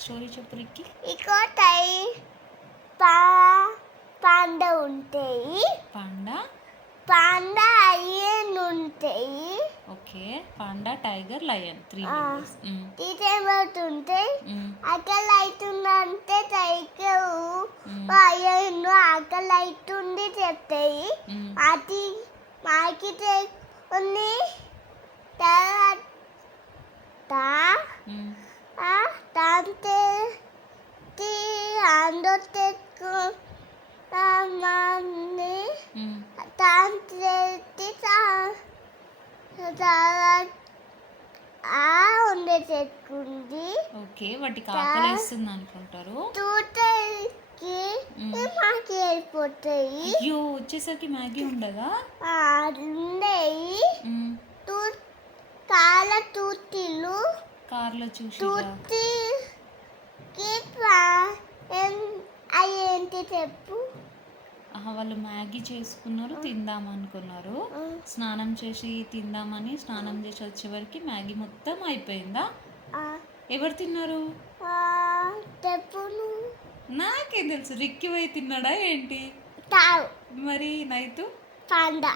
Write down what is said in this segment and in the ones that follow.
Story చెప్పు రిక్కి. ఇంకో panda ఉంటాయి. పాండా పాండా అయ్యన్ ఉంటాయి. Okay. Panda, tiger, lion 3 members. Teacher ఉంటాయి. ఆకలి అవుతుందంటే టైగర్ మ్మ్. అయ్యన్ ఆకలి అవుతుంది చెప్తాయి. అది మాకి కొన్ని తర్వాత దాంతో అందరూ తెచ్చుకున్నామని దాంతో ఉండే తెచ్చుకుంది. ఓకే. వాటికి ఆకలి వేస్తుంది అనుకుంటారు. తూటకి మాకి వెళ్ళిపోతాయి. అయ్యో, వచ్చేసరికి మ్యాగీ ఉండదా? ఉన్నాయి. మ్మ్. కాల తూటిలు కార్లో చూసి తూటికి అయ్యేంటి చెప్పు. వాళ్ళు మ్యాగీ చేసుకున్నారు, తిందాం అనుకున్నారు. స్నానం చేసి తిందామని స్నానం చేసి వచ్చేవరకు మ్యాగీ మొత్తం అయిపోయిందా? ఎవరు తిన్నారు? చెప్పును. నాకేం తెలుసు, రిక్కి పోయి తిన్నాడా ఏంటి? మరి నైతు పాండా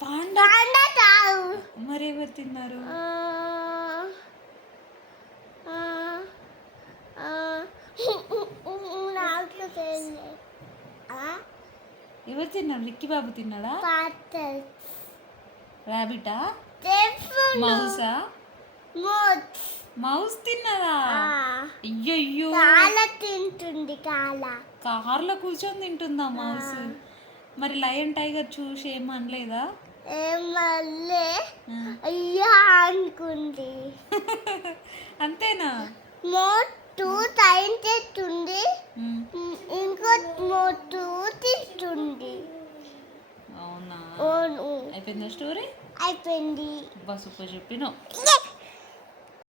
పాండా పాండా తావు. మరి ఎవరు తిన్నారు? నాకు తెలియదు. ఎవరు తిన్నారు? రిక్కి బాబు తిన్నాడా? ర్యాబిటా? మౌసా? మౌస్ తిన్నదా? అయ్యయ్యో, కాల తింటుంది. కార్లో కూర్చొని తింటుందా మౌస్? మరి లయన్, టైగర్ చూసి ఏం అనలేదా? మళ్ళీ అయ్యా అనుకుంది. అంతేనా? మోటు టైం తెస్తుంది. ఇంకో మోటు తింటుంది. అవునా? అవును. అయిపోయిందా స్టోరీ? అయిపోయింది. బా సూపర్ చెప్పినావు.